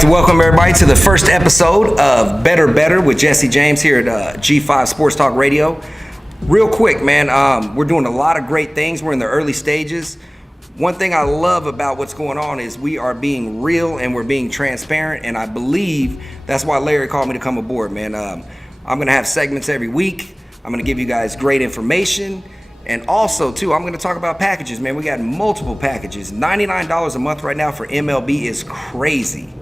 like to welcome everybody to the first episode of Bettor with Jesse James here at G5 Sports Talk Radio. Real quick, man, we're doing a lot of great things. We're in the early stages. One thing I love about what's going on is we are being real and we're being transparent, and I believe that's why Larry called me to come aboard, man. I'm going to have segments every week. I'm going to give you guys great information. And also, too, I'm going to talk about packages, man. We got multiple packages. $99 a month right now for MLB is crazy.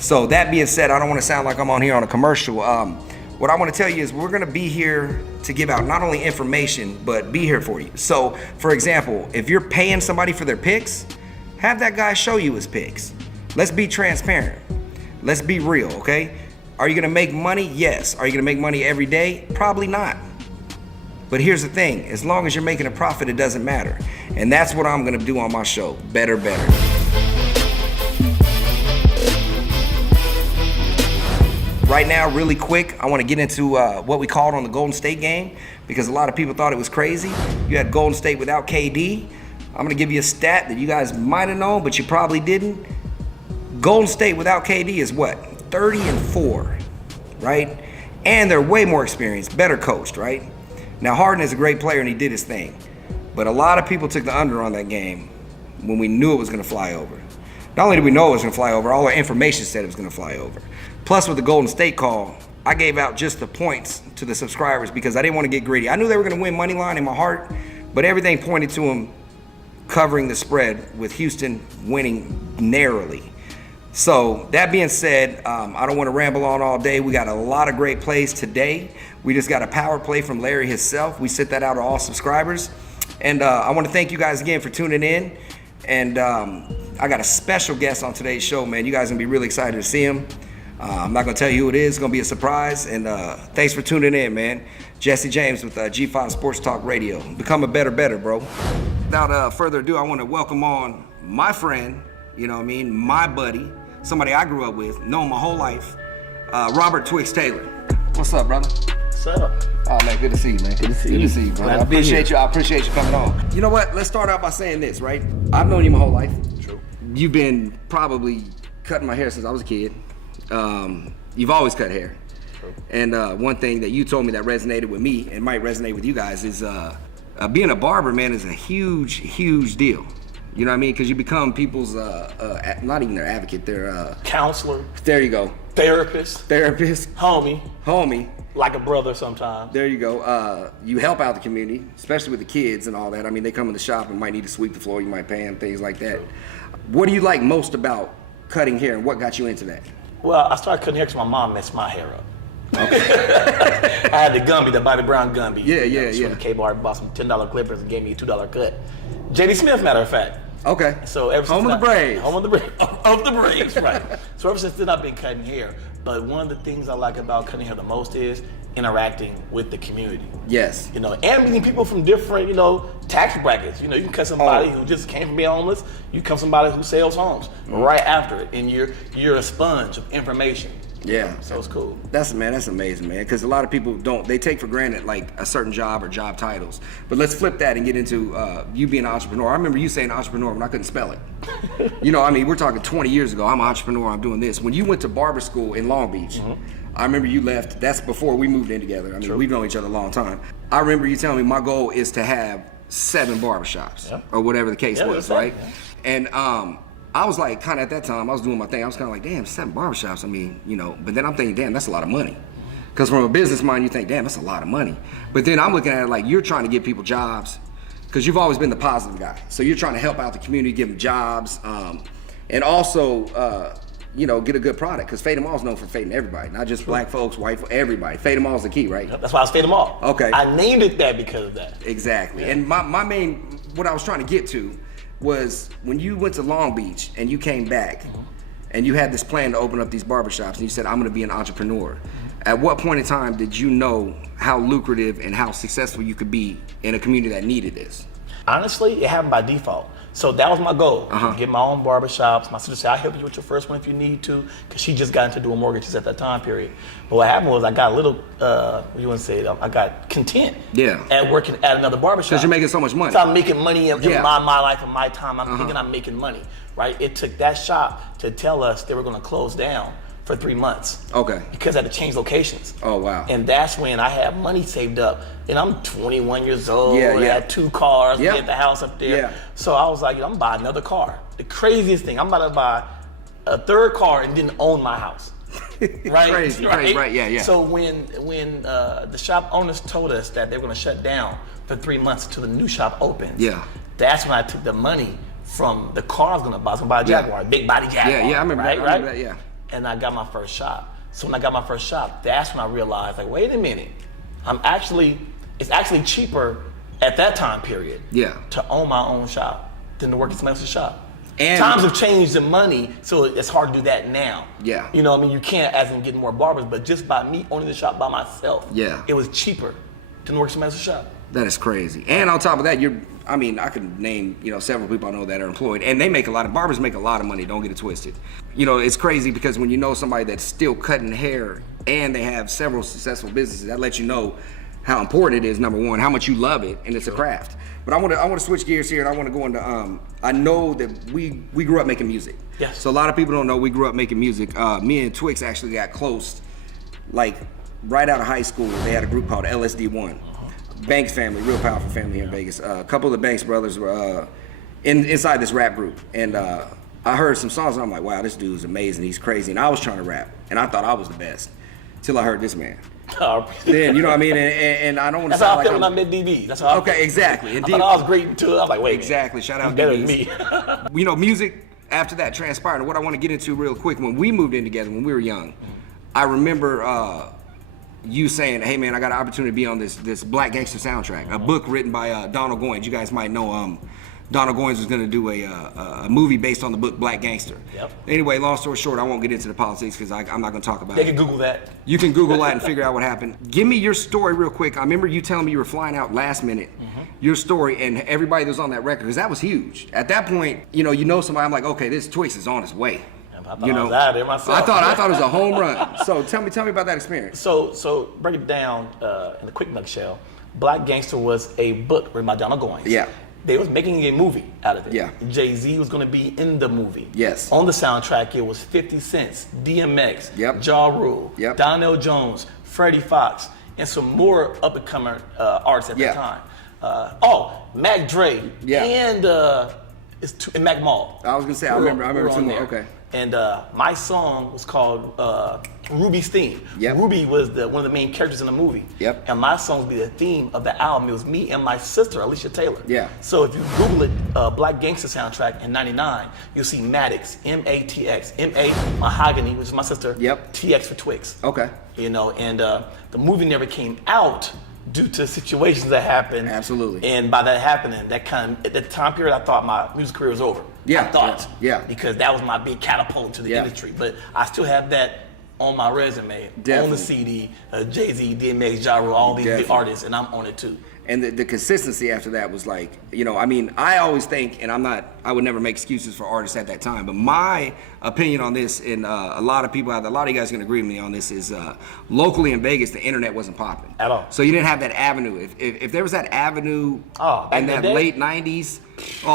So that being said, I don't want to sound like I'm on here on a commercial. What I want to tell you is we're going to be here to give out not only information, but be here for you. So, for example, if you're paying somebody for their picks, have that guy show you his picks. Let's be transparent. Let's be real, okay? Are you going to make money? Yes. Are you going to make money every day? Probably not. But here's the thing, as long as you're making a profit, it doesn't matter. And that's what I'm gonna do on my show, Bettor. Right now, really quick, I wanna get into what we called on the Golden State game, because a lot of people thought it was crazy. You had Golden State without KD. I'm gonna give you a stat that you guys might have known, but you probably didn't. Golden State without KD is what? 30-4, right? And they're way more experienced, better coached, right? Now, Harden is a great player and he did his thing, but a lot of people took the under on that game when we knew it was going to fly over. Not only did we know it was going to fly over, all our information said it was going to fly over. Plus, with the Golden State call, I gave out just the points to the subscribers because I didn't want to get greedy. I knew they were going to win money line in my heart, but everything pointed to them covering the spread with Houston winning narrowly. So that being said, I don't want to ramble on all day. We got a lot of great plays today. We just got a power play from Larry himself. We sent that out to all subscribers. And I want to thank you guys again for tuning in. And I got a special guest on today's show, man. You guys are going to be really excited to see him. I'm not going to tell you who it is. It's going to be a surprise. And thanks for tuning in, man. Jesse James with G5 Sports Talk Radio. Become a better, bro. Without further ado, I want to welcome on my friend, you know what I mean, my buddy, somebody I grew up with, known my whole life, Robert Twixx Taylor. What's up, brother? What's up? Oh, man, good to see you, man. Good to see you, brother. I appreciate you coming on. You know what? Let's start out by saying this, right? I've known you my whole life. True. You've been probably cutting my hair since I was a kid. You've always cut hair. True. And one thing that you told me that resonated with me and might resonate with you guys is being a barber, man, is a huge deal. You know what I mean? Because you become people's, not even their advocate, their counselor. There you go. Therapist. Homie. Like a brother sometimes. There you go. You help out the community, especially with the kids and all that. I mean, they come in the shop and might need to sweep the floor. You might pay them, things like that. What do you like most about cutting hair, and what got you into that? Well, I started cutting hair because my mom messed my hair up. Okay. I had the Gumby, the Bobby Brown Gumby. Yeah. From the cable art, bought some $10 clippers and gave me a $2 cut. J.D. Smith, matter of fact. Okay. So ever since Home of the Braves. Home of the Braves. Of the Braves, right. So ever since then, I've been cutting hair. But one of the things I like about cutting hair the most is interacting with the community. Yes. You know, and meeting people from different, tax brackets. You can cut somebody who just came from being homeless. You cut somebody who sells homes right after it, and you're a sponge of information. Yeah. So it's cool. That's amazing, man. Because a lot of people they take for granted like a certain job or job titles. But let's flip that and get into you being an entrepreneur. I remember you saying entrepreneur when I couldn't spell it. We're talking 20 years ago. I'm an entrepreneur. I'm doing this. When you went to barber school in Long Beach, I remember you left. That's before we moved in together. I mean, we've known each other a long time. I remember you telling me my goal is to have 7 barbershops or whatever the case was, right? Yeah. And I was like, kind of at that time, I was doing my thing. I was kind of like, damn, 7 barbershops. I mean, but then I'm thinking, damn, that's a lot of money. Because from a business mind, you think, damn, that's a lot of money. But then I'm looking at it like you're trying to give people jobs because you've always been the positive guy. So you're trying to help out the community, give them jobs, and also, get a good product. Because Fade 'em All is known for fading everybody, not just black folks, white folks, everybody. Fade 'em All is the key, right? That's why I Fade 'em All. Okay. I named it that because of that. Exactly. Yeah. And my main, what I was trying to get to was when you went to Long Beach and you came back and you had this plan to open up these barbershops and you said, I'm gonna be an entrepreneur. At what point in time did you know how lucrative and how successful you could be in a community that needed this? Honestly, it happened by default. So that was my goal, get my own barbershops. My sister said, I'll help you with your first one if you need to, because she just got into doing mortgages at that time period. But what happened was I got a little, what you want to say, I got content at working at another barbershop. Because you're making so much money. So I'm making money in my life and my time. I'm thinking I'm making money, right? It took that shop to tell us they were going to close down for 3 months. Okay. Because I had to change locations. Oh, wow. And that's when I had money saved up. And I'm 21 years old. Yeah, I had 2 cars. Yeah. We had the house up there. Yeah. So I was like, I'm gonna buy another car. The craziest thing, I'm about to buy a 3rd car and didn't own my house. Right? Crazy, right, yeah. So when the shop owners told us that they were gonna shut down for 3 months until the new shop opens, that's when I took the money from the car I was gonna buy. I was gonna buy a Jaguar, a big body Jaguar. Yeah, I remember that, yeah. And I got my first shop. So when I got my first shop, that's when I realized, like, wait a minute, it's actually cheaper at that time period to own my own shop than to work at somebody else's shop. And times have changed in money, so it's hard to do that now. Yeah. You know what I mean? You can't, as in getting more barbers, but just by me owning the shop by myself, it was cheaper than to work at somebody else's shop. That is crazy. And on top of that, I could name, several people I know that are employed, and they make barbers make a lot of money, don't get it twisted. It's crazy because when you know somebody that's still cutting hair and they have several successful businesses, that lets you know how important it is, number one, how much you love it, and it's a craft. But I want to switch gears here, and I want to go into, I know that we grew up making music. Yes. So a lot of people don't know we grew up making music. Me and Twixx actually got close, like right out of high school. They had a group called LSD1. Banks family, real powerful family here in Vegas. A couple of the Banks brothers were inside this rap group, and I heard some songs and I'm like, wow, this dude's amazing, he's crazy. And I was trying to rap, and I thought I was the best, till I heard this man. Then, you know what I mean? And I don't want to sound like that's how I felt when I met DB. That's how I felt. Exactly. I thought I was great too. I was like, wait. Exactly. Shout out to better than me. Music after that transpired. And what I want to get into real quick, when we moved in together, when we were young, I remember you saying, hey man, I got an opportunity to be on this Black Gangster soundtrack, a book written by Donald Goines. You guys might know Donald Goines was going to do a movie based on the book Black Gangster. Yep. Anyway, long story short, I won't get into the politics because I'm not going to talk about it. They can Google that. You can Google that and figure out what happened. Give me your story real quick. I remember you telling me you were flying out last minute, your story, and everybody that was on that record, because that was huge. At that point, you know somebody, I'm like, okay, this Twixx is on his way. I thought I was out there myself. I thought it was a home run. So tell me about that experience. So break it down in a quick nutshell. Black Gangster was a book written by Donald Goines. Yeah. They was making a movie out of it. Yeah. Jay-Z was going to be in the movie. Yes. On the soundtrack, it was 50 Cent, DMX, Ja Rule, Donnell Jones, Freddie Fox, and some more up-and-coming artists at that time. Mac Dre and Mac Mall. I was going to say, I remember two more. Okay. And my song was called Ruby's Theme. Ruby was one of the main characters in the movie. And my song would be the theme of the album. It was me and my sister, Alicia Taylor. So if you Google it, Black Gangster soundtrack in '99, you'll see Maddox, M-A-T-X, M-A Mahogany, which is my sister, T-X for Twixx. Okay. And the movie never came out due to situations that happened. Absolutely. And by that happening, at the time period, I thought my music career was over. I thought. Because that was my big catapult into the industry. But I still have that on my resume, on the CD, Jay-Z, DMX, Ja Rule, all these big artists, and I'm on it too. And the consistency after that was like, I always think, and I would never make excuses for artists at that time, but my opinion on this, and a lot of people, a lot of you guys can agree with me on this, is locally in Vegas, the internet wasn't popping. At all. So you didn't have that avenue. If there was that avenue in that late 90s,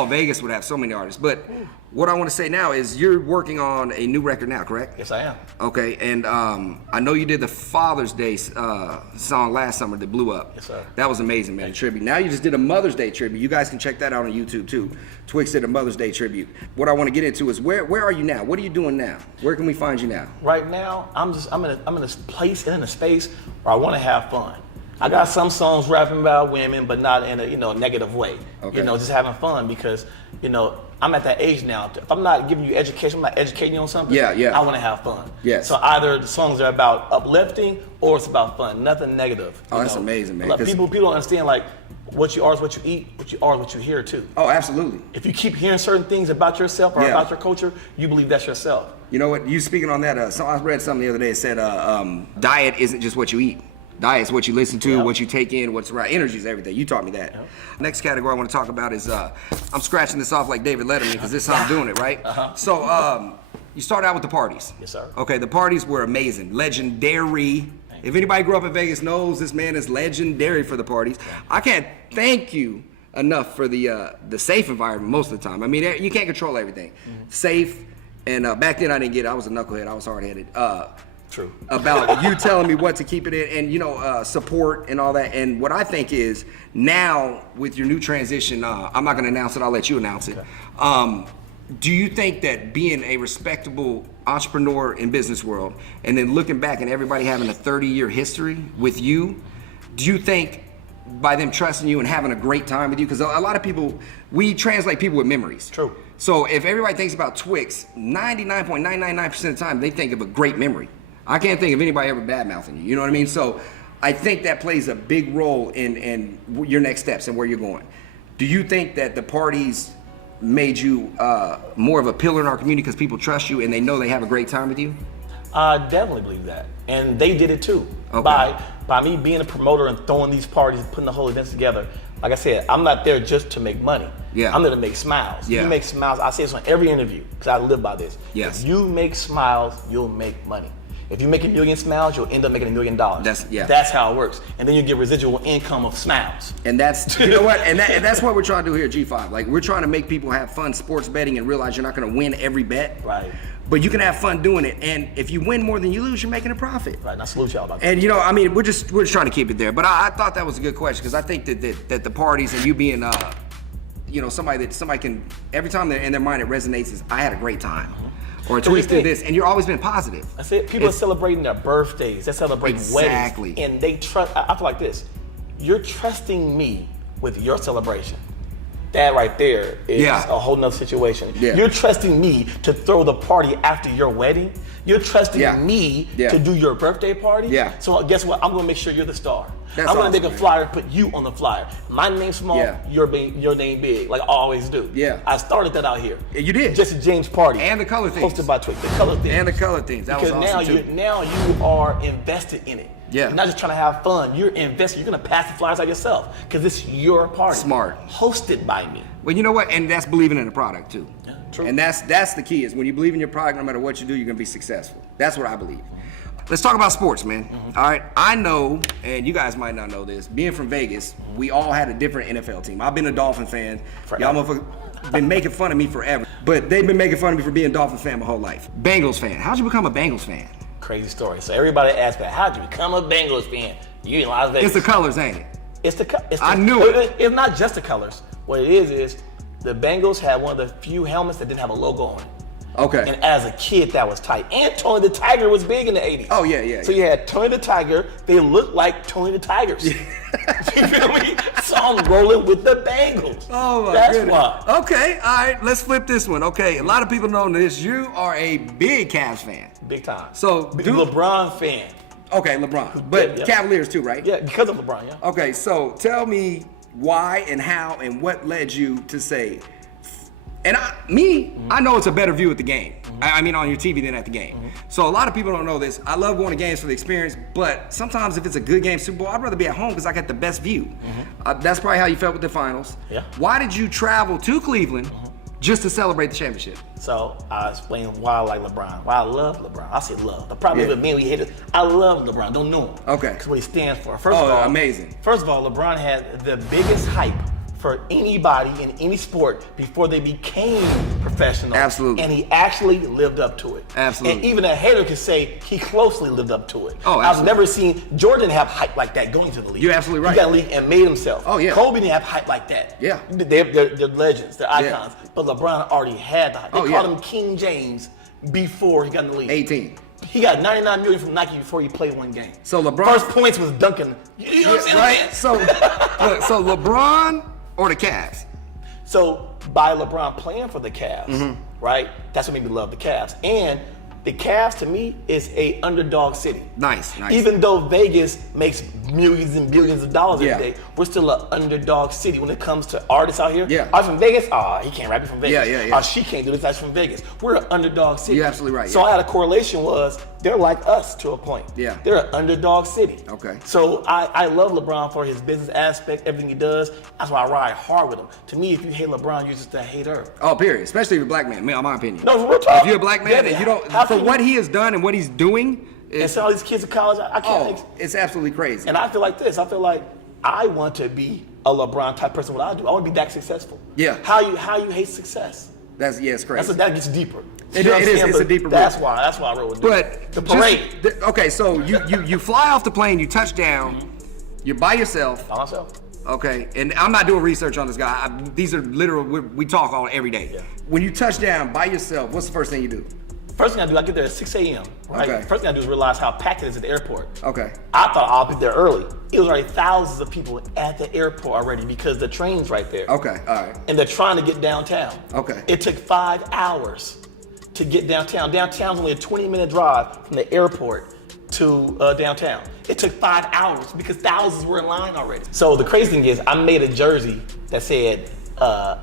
Vegas would have so many artists. But what I want to say now is you're working on a new record now, correct? Yes, I am. Okay, and I know you did the Father's Day song last summer that blew up. Yes, sir. That was amazing, man, a tribute. Now you just did a Mother's Day tribute. You guys can check that out on YouTube, too. Twixx did a Mother's Day tribute. What I want to get into is where are you now? What are you doing now? Where can we find you now? Right now, I'm in a place and in a space where I want to have fun. I got some songs rapping about women, but not in a negative way. Okay. Just having fun because, I'm at that age now. If I'm not giving you education, I'm not educating you on something. I want to have fun. Yes. So either the songs are about uplifting or it's about fun. Nothing negative. That's amazing, man. People don't understand what you are is what you eat, what you are is what you hear too. Oh, absolutely. If you keep hearing certain things about yourself or about your culture, you believe that's yourself. You know what? You speaking on that? I read something the other day. It said diet isn't just what you eat. Diet's what you listen to, what you take in, what's right. Energy is everything. You taught me that. Next category I want to talk about is, I'm scratching this off like David Letterman because this is how I'm doing it, right? So you start out with the parties. Yes, sir. Okay, the parties were amazing, legendary. If anybody grew up in Vegas knows this man is legendary for the parties. I can't thank you enough for the safe environment most of the time. I mean, you can't control everything. Safe, and back then I didn't get it. I was a knucklehead. I was hard-headed. True. About you telling me what to keep it in, and support and all that. And what I think is now with your new transition, I'm not going to announce it. I'll let you announce it. Okay. Do you think that being a respectable entrepreneur in business world, and then looking back and everybody having a 30-year history with you, do you think by them trusting you and having a great time with you, because a lot of people, we translate people with memories. True. So if everybody thinks about Twixx, 99.999% of the time they think of a great memory. I can't think of anybody ever bad-mouthing you, you know what I mean? So I think that plays a big role in your next steps and where you're going. Do you think that the parties made you more of a pillar in our community because people trust you and they know they have a great time with you? I definitely believe that. And they did it too. Okay. By me being a promoter and throwing these parties and putting the whole events together. Like I said, I'm not there just to make money. Yeah. I'm there to make smiles. Yeah. You make smiles. I say this on every interview because I live by this. Yes. If you make smiles, you'll make money. If you make 1 million smiles, you'll end up making $1 million. That's how it works. And then you get residual income of smiles. And that's, you know what? And that's what we're trying to do here at G5. Like, we're trying to make people have fun sports betting and realize you're not going to win every bet. Right. But you can have fun doing it. And if you win more than you lose, you're making a profit. Right. Now salute y'all about that. And I mean, we're just trying to keep it there. But I thought that was a good question because I think that the parties and you being somebody can, every time they're in their mind it resonates is I had a great time. Or Twixx did this, and you've always been positive. That's it. People are celebrating their birthdays. They're celebrating weddings. And they trust. I feel like this. You're trusting me with your celebration. That right there is a whole nother situation. Yeah. You're trusting me to throw the party after your wedding. You're trusting me to do your birthday party. Yeah. So guess what? I'm gonna make sure you're the star. I'm gonna make a flyer, put you on the flyer. My name's small, your name big, like I always do. Yeah. I started that out here. You did. Jesse James party. And the color themes. Hosted by Twixx. The color themes. And the color themes. That was awesome too. Now you are invested in it. Yeah. You're not just trying to have fun. You're invested. You're gonna pass the flyers out yourself because it's your party. Smart. Hosted by me. Well, you know what? And that's believing in the product too. Yeah, true. And that's the key is when you believe in your product, no matter what you do, you're gonna be successful. That's what I believe. Let's talk about sports, man. All right, I know, and you guys might not know this, being from Vegas, we all had a different NFL team. I've been a Dolphin fan. Y'all motherfuckers been making fun of me forever, but they've been making fun of me for being a Dolphin fan my whole life. Bengals fan. How'd you become a Bengals fan? Crazy story. So everybody asks me, how'd you become a Bengals fan? You in Las Vegas. It's the colors, ain't it? It's the I knew it. It's not just the colors. What it is the Bengals had one of the few helmets that didn't have a logo on it. Okay. And as a kid, that was tight. And Tony the Tiger was big in the 80s. Oh, yeah. So you had Tony the Tiger. They looked like Tony the Tigers. You feel me? So I'm rolling with the Bengals. Oh, my That's goodness. why. Okay, all right. Let's flip this one. Okay, a lot of people know this. You are a big Cavs fan. Big time. So, big LeBron fan. Okay, LeBron. But Cavaliers too, right? Yeah, because of LeBron, yeah. Okay, so tell me why and how and what led you to say, and I know it's a better view at the game. I mean on your TV than at the game. So a lot of people don't know this. I love going to games for the experience, but sometimes if it's a good game, Super Bowl, I'd rather be at home because I got the best view. That's probably how you felt with the finals. Yeah. Why did you travel to Cleveland just to celebrate the championship? So I'll explain why I like LeBron, why I love LeBron. I say love. The problem with me, we hate it. I love LeBron, don't know him. Okay. Because what he stands for. First of all, amazing. First of all, LeBron had the biggest hype for anybody in any sport before they became professional. Absolutely. And he actually lived up to it. Absolutely. And even a hater could say he closely lived up to it. Oh, absolutely. I've never seen Jordan have hype like that going to the league. You're absolutely right. He got in the league and made himself. Oh, yeah. Kobe didn't have hype like that. Yeah. They're legends, they're icons. Yeah. But LeBron already had the hype. They called him King James before he got in the league. 18. He got $99 million from Nike before he played one game. So LeBron first points was dunking. You know what I'm saying? Right. So LeBron or the Cavs? So by LeBron playing for the Cavs, right? That's what made me love the Cavs. And the Cavs to me is a underdog city. Nice. Even though Vegas makes millions and billions of dollars every day. We're still an underdog city when it comes to artists out here. Yeah. I'm from Vegas. He can't rap, from Vegas. Yeah. She can't do this, that's from Vegas. We're an underdog city. You're absolutely right. So I had a correlation was they're like us to a point. Yeah. They're an underdog city. Okay. So I love LeBron for his business aspect, everything he does. That's why I ride hard with him. To me, if you hate LeBron, you're just a hater. Oh, period. Especially if you're a black man, in my opinion. No, we're talking. If you're a black man and you don't, for what he has done and what he's doing, and so all these kids in college, I can't. It's absolutely crazy. And I feel like this. I feel like I want to be a LeBron type person. What I do, I want to be that successful. Yeah. How you hate success? It's crazy. That gets deeper. It is. It's a deeper. That's why I wrote it. But the parade. Okay, so you fly off the plane, you touch down, you're by yourself. By myself. Okay, and I'm not doing research on this guy. These are literal. We talk all every day. Yeah. When you touch down by yourself, what's the first thing you do? First thing I do, I get there at 6 a.m. Right? Okay. First thing I do is realize how packed it is at the airport. Okay. I thought I'll be there early. It was already thousands of people at the airport already because the train's right there. Okay, all right. And they're trying to get downtown. Okay. It took 5 hours to get downtown. Downtown's only a 20-minute drive from the airport to downtown. It took 5 hours because thousands were in line already. So the crazy thing is, I made a jersey that said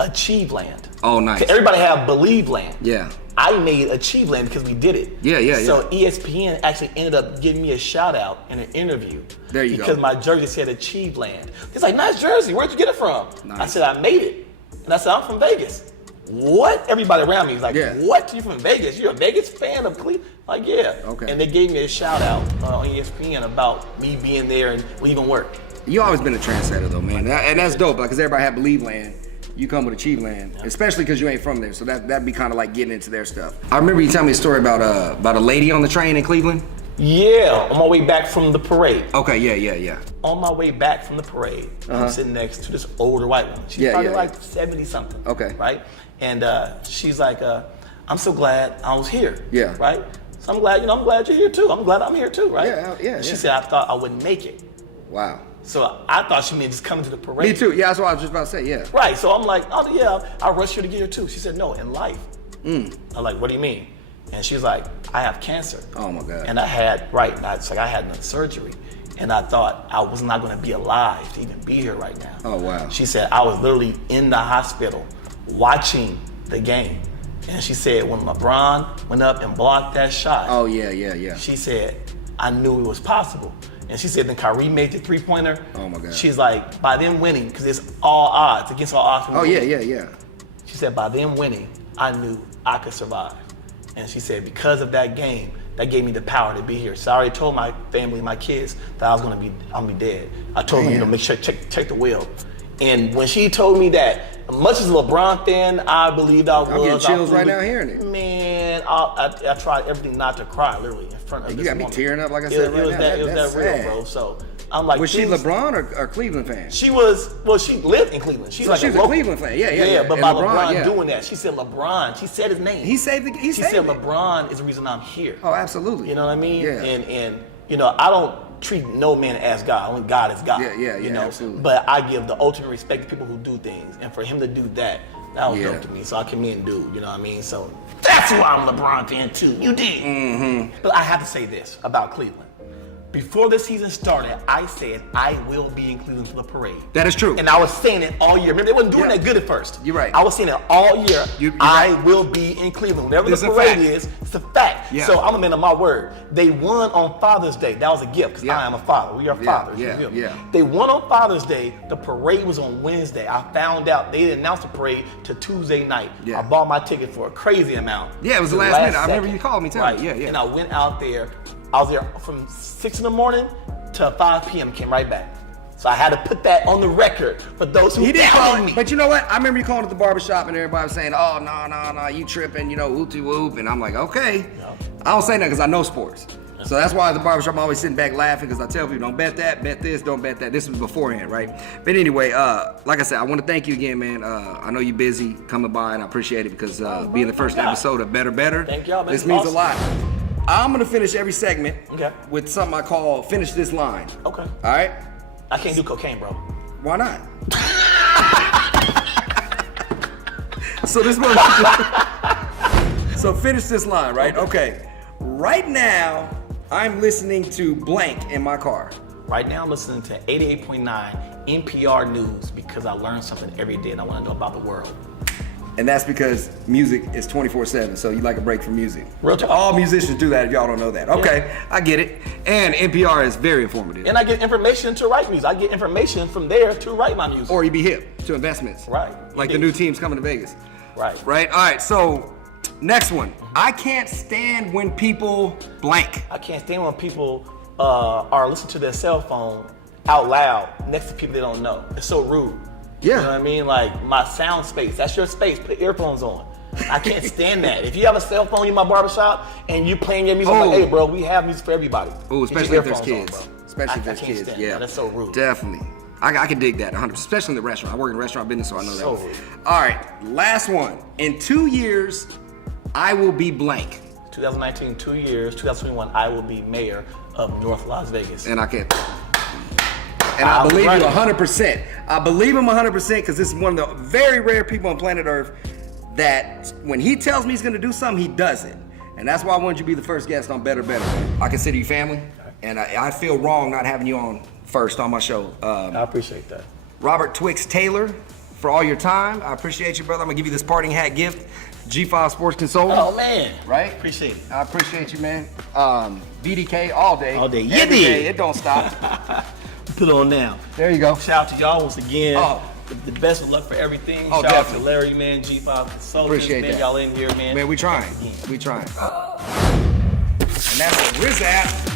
Achieve Land. Oh, nice. Everybody have Believe Land. Yeah. I made Achieve Land because we did it. Yeah. So ESPN actually ended up giving me a shout out in an interview. There you go. Because my jersey said Achieve Land. It's like, nice jersey, where'd you get it from? Nice. I said, I made it. And I said, I'm from Vegas. What? Everybody around me was like, what? You from Vegas? You're a Vegas fan of Cleveland? Like, yeah. Okay. And they gave me a shout out on ESPN about me being there and leaving work. You always been a trendsetter though, man. And that's dope, because everybody had Believe Land. You come with Achieve Land, especially because you ain't from there, so that'd be kind of like getting into their stuff. I remember you telling me a story about a lady on the train in Cleveland. Yeah, on my way back from the parade. Okay, yeah. On my way back from the parade, I'm sitting next to this older white woman. She's probably like 70 something. Okay. Right? And she's like, I'm so glad I was here. Yeah. Right? So I'm glad you're here too. I'm glad I'm here too, right? Yeah. She said, I thought I wouldn't make it. Wow. So I thought she meant just coming to the parade. Me too. Yeah, that's what I was just about to say. Yeah. Right. So I'm like, oh yeah, I'll rush here to get here too. She said, no, in life. I'm like, what do you mean? And she's like, I have cancer. Oh my God. And I had another surgery. And I thought I was not going to be alive to even be here right now. Oh wow. She said, I was literally in the hospital watching the game. And she said, when LeBron went up and blocked that shot. Oh yeah. She said, I knew it was possible. And she said, then Kyrie made the three-pointer. Oh my God. She's like, by them winning, because it's all odds, against all odds. Oh yeah. She said, by them winning, I knew I could survive. And she said, because of that game, that gave me the power to be here. So I already told my family, my kids, that I'm gonna be dead. I told them, make sure, check the will. And when she told me that, much as a LeBron fan, I believed I was. I'm getting chills right now hearing it. Man, I tried everything not to cry, literally, in front of this You got me woman. tearing up, like I said, right now. It was that real, bro. So I'm like, was she LeBron or Cleveland fan? She lived in Cleveland. She's like she was a Cleveland fan. Yeah. But by LeBron doing that, she said LeBron. She said his name. She said LeBron is the reason I'm here. Oh, absolutely. You know what I mean? Yeah. And I don't treat no man as God. Only God is God. Yeah, you know? Absolutely. But I give the ultimate respect to people who do things, and for him to do that was dope to me. So I commend dude. You know what I mean? So that's why I'm a LeBron fan too. You did. Mm-hmm. But I have to say this about Cleveland. Before the season started, I said I will be in Cleveland for the parade. That is true. And I was saying it all year. Remember, they wasn't doing that good at first. You're right. I was saying it all year. You're I right. will be in Cleveland. Whenever This the is a parade fact. is, it's a fact. Yeah. So I'm a man of my word. They won on Father's Day. That was a gift because I am a father. We are fathers. You feel me? They won on Father's Day. The parade was on Wednesday. I found out they announced the parade to Tuesday night. Yeah. I bought my ticket for a crazy amount. Yeah, it was the last minute. I remember you called me telling me. Yeah. And I went out there. I was there from 6 in the morning to 5 p.m. Came right back. So I had to put that on the record for those who doubted me. But you know what? I remember you calling at the barbershop and everybody was saying, oh, no, you tripping, whoop-de-whoop. And I'm like, okay. I don't say that because I know sports. So that's why at the barbershop I'm always sitting back laughing, because I tell people, don't bet that, bet this, don't bet that. This was beforehand, right? But anyway, like I said, I want to thank you again, man. I know you're busy coming by, and I appreciate it because being the first episode of Better. Thank y'all, man. This means a lot. I'm going to finish every segment with something I call Finish This Line. Okay. All right? I can't do cocaine, bro. Why not? So this one. So finish this line, right? Okay. Right now, I'm listening to blank in my car. Right now I'm listening to 88.9 NPR News because I learn something every day and I want to know about the world. And that's because music is 24/7, so you like a break from music. Real talk. All musicians do that if y'all don't know that. Okay, I get it. And NPR is very informative. And I get information to write music. I get information from there to write my music. Or you be hip to investments. Right. Like the new teams coming to Vegas. Right. Right? All right, so next one. I can't stand when people blank. I can't stand when people are listening to their cell phone out loud next to people they don't know. It's so rude. Yeah. You know what I mean? Like my sound space, that's your space, put earphones on. I can't stand that. If you have a cell phone in my barbershop and you playing your music, I'm like, hey bro, we have music for everybody. Oh, especially if there's kids. Especially if there's kids, yeah. That's so rude. Definitely. I can dig that 100%, especially in the restaurant. I work in the restaurant business, so I know So that. rude. All right, last one. In 2 years, I will be blank. 2019, 2 years. 2021, I will be mayor of North Las Vegas. And I can't. And I believe you 100%. I believe him 100% because this is one of the very rare people on planet Earth that when he tells me he's going to do something, he does it. And that's why I wanted you to be the first guest on Better. I consider you family, and I feel wrong not having you on first on my show. I appreciate that. Robert Twixx Taylor, for all your time. I appreciate you, brother. I'm going to give you this parting hat gift. G5 Sports Consultant. Oh, man. Right? Appreciate it. I appreciate you, man. BDK all day. All day. Every day. It don't stop. Put it on now. There you go. Shout out to y'all once again. Oh. The best of luck for everything. Oh, Shout definitely. out to Larry, man, G5 Consultants. Appreciate man, that. y'all in here, man. Man, we trying. We trying. And that's a Rizap.